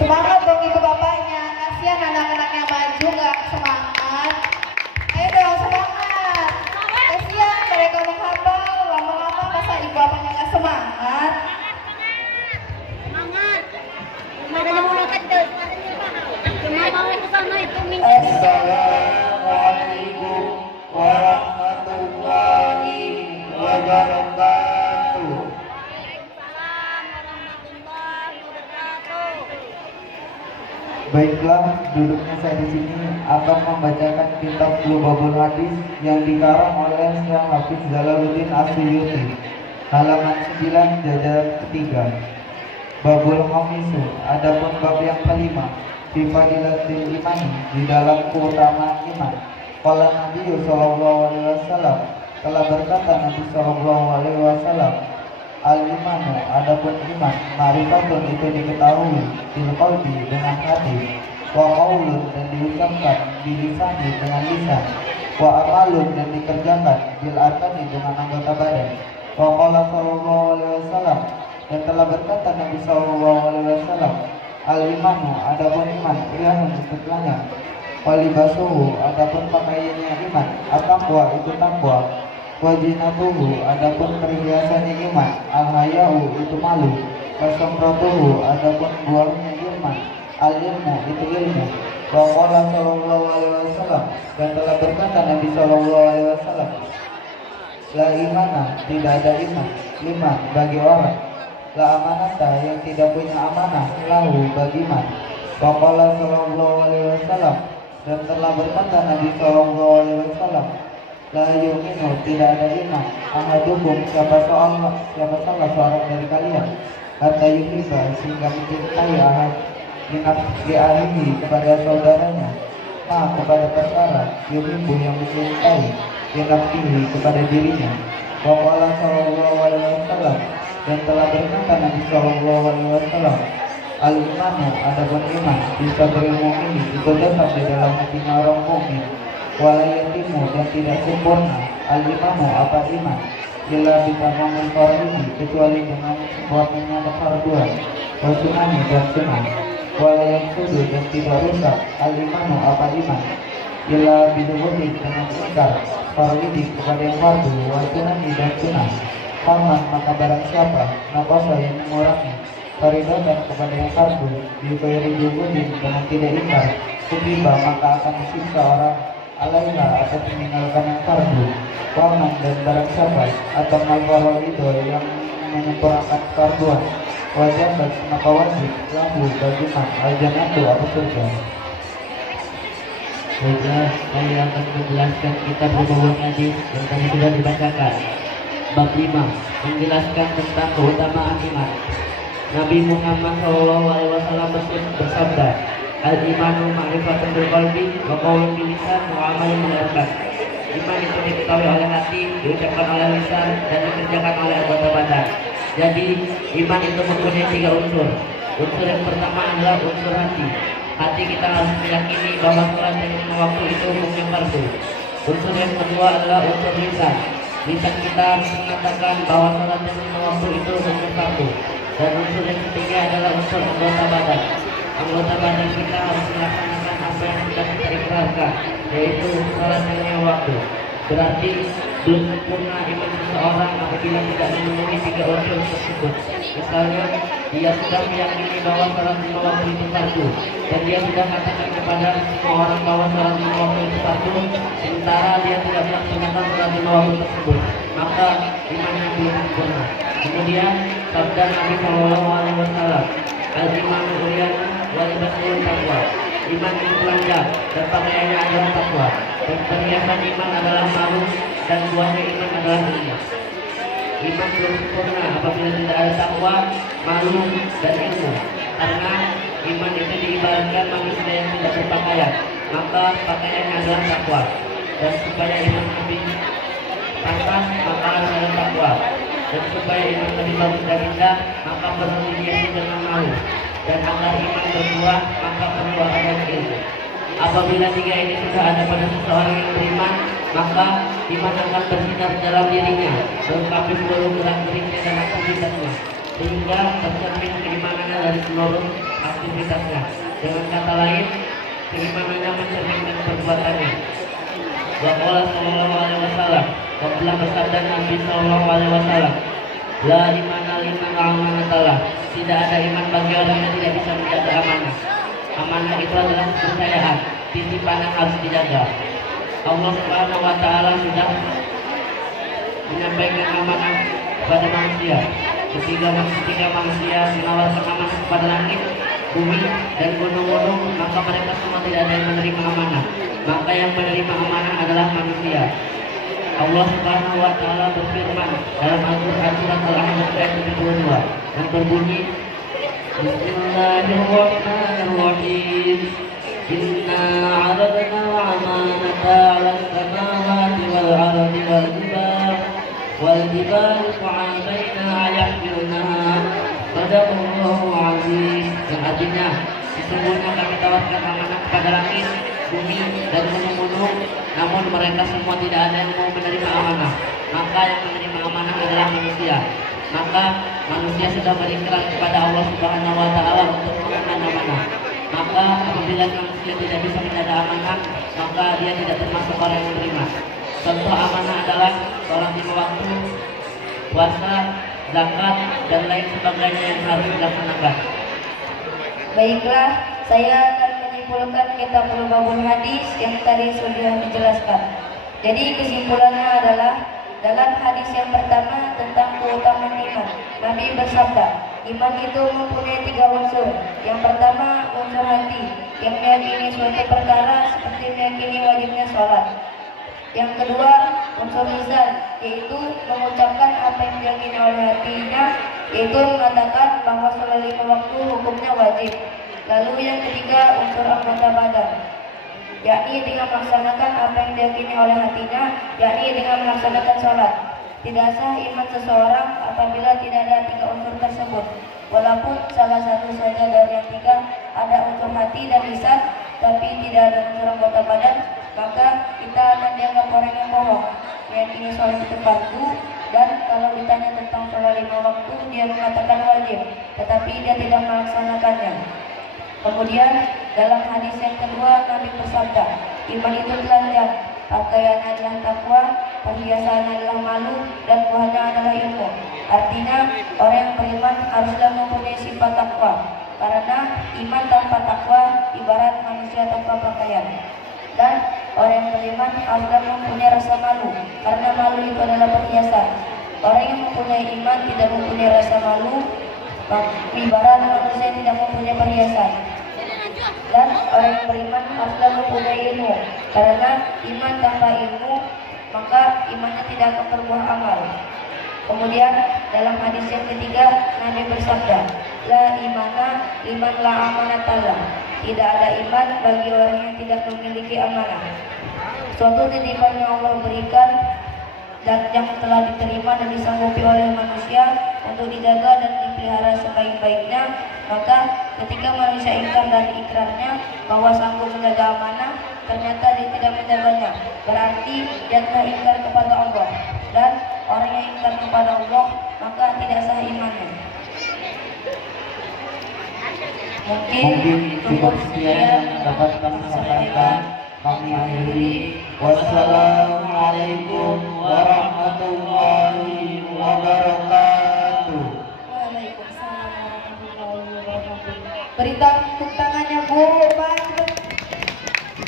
Semangat dong ibu bapaknya, kasihan anak-anaknya maju nggak semangat. Ayo dong semangat. Kasihan mereka menghafal lama-lama masa ibu bapaknya nggak semangat. Semangat. Madanya muna kadal. Semangat ke sana itu minta. Assalamualaikum warahmatullahi wabarakatuh. Waalaikumsalam warahmatullahi wabarakatuh. Baiklah, duduknya saya di sini akan membacakan kitab Lubabul Hadis yang dikarang oleh Syekh Hafiz Jalaluddin As-Suyuti, halaman 9 jajar ketiga. Babul Khamisu, adapun bab yang kelima, fi fadilatil imani, di dalam keutamaan iman. Qala Nabi sallallahu alaihi wasallam, telah berkata Nabi sallallahu alaihi wasallam, al-imanu, adapun iman, ma'rifatun, itu diketahui, bil qalbi, dengan hati, wa qaulun, dan diucapkan, bil lisani, dengan lisan, wa amalun, dan dikerjakan, bil arkani, dengan anggota badan. Wa qala sallallahu alaihi wasallam, dan telah berkata Nabi sallallahu alaihi wasallam, al-imanu, adapun iman, ilahun, itu telanjang, walibasuhu, adapun pakaiannya iman, at-taqwa, itu takwa, wajinatuhu, adapun perhiasannya iman, al-hayau, itu malu, wasamratuhu, adapun buahnya iman, al-ilmu, itu ilmu. Wa qala sallallahu alaihi wasallam, dan telah berkata Nabi sallallahu alaihi wasallam, la imana, tidak ada iman, lima, bagi orang, la amanata, yang tidak punya amanah, lahu, bagi iman. Wa qala sallallahu alaihi wasallam, dan telah berkata Nabi sallallahu alaihi wasallam, la yu'minu, tidak ada iman, ahadukum, siapa salah seorang dari kalian, hatta yuhibba, sehingga mencintai ahad di ahlihi, kepada saudaranya, kepada perkara, yuhibbu, yang mencintai, dinafsihi, kepada dirinya. Wa qala sallallahu alaihi wasallam, dan telah berkata Nabi sallallahu alaihi wasallam, al-imanu, adapun iman, bisa berilmu ini, itu tetap di dalam hatinya orang mukmin. Walayatimu, dan tidak sempurna, al-imanu, apa iman, bila bisa memulfaridi, kecuali dengan sempurnanya kefarduan, wasunani, dan sunnah. Walayat sudu, dan tidak rusak, al-imanu, apa iman, bila biduhudi, dengan ingkar faridi, kepada yang fardu, wasunani, dan sunnah. Paman, maka barang siapa nakosa, yang mengurangi faridatan, kepada yang fardu, bibayri duhudi, dengan tidak ingkar, kutiba, maka akan disiksa orang alaiha, atau meninggalkan yang fardu. Paman, dan barang siapa atau malfarol itu yang menyempurnakan farduan, wajibat, maka wajib lahu, bagiman, al-jannatu, atau surga. Baiklah, saya akan menjelaskan kitab Lubabul Hadis yang tadi sudah dibacakan. Bab 5, menjelaskan tentang keutamaan iman. Nabi Muhammad SAW bersabda, al-imanu ma'rifatun bil qalbi, wa qaulun bil lisan, wa amalun bil arkan. Iman itu diketahui oleh hati, diucapkan oleh lisan, dan dikerjakan oleh anggota badan. Jadi iman itu mempunyai 3 unsur. Unsur yang pertama adalah unsur hati. Hati kita harus meyakini bahwa sholat dan lima waktu itu hukumnya fardu. Unsur yang kedua adalah unsur lisan. Lisan kita harus mengatakan bahwa sholat dan lima waktu itu hukumnya fardu. Dan unsur yang ketiga adalah unsur anggota badan. Anggota badan kita harus melaksanakan apa yang sudah kita ikrarkan, yaitu sholat dan lima waktu. Berarti belum sempurna iman seseorang apabila tidak memenuhi 3 unsur tersebut. Misalnya, dia sudah meyakini bahwa sholat lima waktu itu fardu, dan dia sudah katakan kepada semua orang bahwa sholat lima waktu itu fardu, sementara dia tidak melaksanakan sholat lima waktu tersebut, maka imannya belum sempurna. Kemudian sabda Nabi Shallallahu Alaihi Wasallam, al-imanu uryana wal libasul taqwa. Iman itu telanjang dan pakaiannya adalah takwa. Dan perhiasan iman adalah malu, dan buahnya iman adalah ilmu. Iman belum sempurna apabila tidak ada takwa, malu, dan ilmu. Karena iman itu diibaratkan manusia yang tidak berpakaian, maka pakaiannya adalah takwa. Dan supaya iman lebih pantas, maka harus ada takwa. Dan supaya iman lebih bagus dan indah, maka perlu dihiasi dengan malu. Dan agar iman berbuah, maka perlu ada ilmu. Apabila 3 ini sudah ada pada seseorang yang beriman, maka iman akan bersinar dalam dirinya, melengkapi seluruh gerak-geriknya dan aktivitasnya, sehingga tercermin keimanannya dari seluruh aktivitasnya. Dengan kata lain, keimanannya mencerminkan perbuatannya. Wa qala sallallahu alaihi wasallam, telah bersabda Nabi sallallahu alaihi wasallam, la imana liman amanatalah. Tidak ada iman bagi orang yang tidak bisa menjaga amanah. Amanah itu adalah kepercayaan, titipan yang harus dijaga. Allah Subhanahu wa taala sudah menyampaikan amanah kepada manusia. Ketika manusia menawarkan amanah kepada langit, bumi, dan gunung-gunung, maka mereka semua tidak ada yang menerima amanah. Maka yang menerima amanah adalah manusia. Allah Subhanahu wa taala berfirman dalam Al-Qur'an surat Al-Ahzab ayat 72 yang berbunyi, Bismillahirrahmanirrahim. Inna 'aradna al-amanata 'ala as-samawati wal ardi wal jibali fa'abaina yahmilnaha. Sadaqallahu 'azim. Yang artinya, sesungguhnya kami tawarkan amanah kepada langit, bumi, dan gunung-gunung, namun mereka semua tidak ada yang mau menerima amanah. Maka yang menerima amanah adalah manusia. Maka manusia sudah berikrar kepada Allah Subhanahu wa taala untuk mengemban amanah. Maka apabila manusia tidak bisa menjaga amanah, maka dia tidak termasuk orang yang menerima. Contoh amanah adalah sholat 5 waktu, puasa, zakat, dan lain sebagainya yang harus dilaksanakan. Baiklah, saya akan menyimpulkan kitab Ulumul Hadis yang tadi sudah dijelaskan. Jadi kesimpulannya adalah dalam hadis yang pertama tentang keutamaan iman, Nabi bersabda, iman itu mempunyai 3 unsur. Yang pertama, unsur hati, yang meyakini suatu perkara seperti meyakini wajibnya sholat. Yang kedua, unsur lisan, yaitu mengucapkan apa yang diyakini oleh hatinya, yaitu mengatakan bahwa sholat 5 waktu hukumnya wajib. Lalu yang ketiga, unsur anggota badan, yakni dengan melaksanakan apa yang diyakini oleh hatinya, yakni dengan melaksanakan sholat. Tidak sah iman seseorang apabila tidak ada 3 unsur tersebut. Walaupun salah satu saja dari yang 3 ada unsur hati dan lisan, tapi tidak ada unsur anggota badan, maka kita akan dianggap orang yang bohong, meyakini sholat itu fardu, dan kalau ditanya tentang sholat 5 waktu, dia mengatakan wajib, tetapi dia tidak melaksanakannya. Kemudian dalam hadis yang kedua, Nabi bersabda, iman itu telanjang, pakaiannya adalah takwa, perhiasan adalah malu, dan buahnya adalah ilmu. Artinya orang yang beriman haruslah mempunyai sifat takwa, karena iman tanpa takwa ibarat manusia tanpa pakaian. Dan orang yang beriman haruslah mempunyai rasa malu, karena malu itu adalah perhiasan. Orang yang mempunyai iman tidak mempunyai rasa malu, ibarat manusia yang tidak mempunyai perhiasan. Dan orang yang beriman haruslah mempunyai ilmu, karena iman tanpa ilmu maka imannya tidak akan berbuah amal. Kemudian dalam hadis yang ketiga, Nabi bersabda, la imana liman la amanatalah. Tidak ada iman bagi orang yang tidak memiliki amanah. Suatu titipan yang Allah berikan dan yang telah diterima dan disanggupi oleh manusia untuk dijaga dan dipelihara sebaik-baiknya, maka ketika manusia ingkar dari ikrarnya bahwa sanggup menjaga amanah, ternyata dia tidak menjaganya, berarti dia telah ingkar kepada Allah. Dan orang yang ingkar kepada Allah maka tidak sah imannya. Mungkin cukup sekian yang dapat kami sampaikan. Kami akhiri. Wassalamualaikum warahmatullahi wabarakatuh. Waalaikumsalam warahmatullahi wabarakatuh. Berita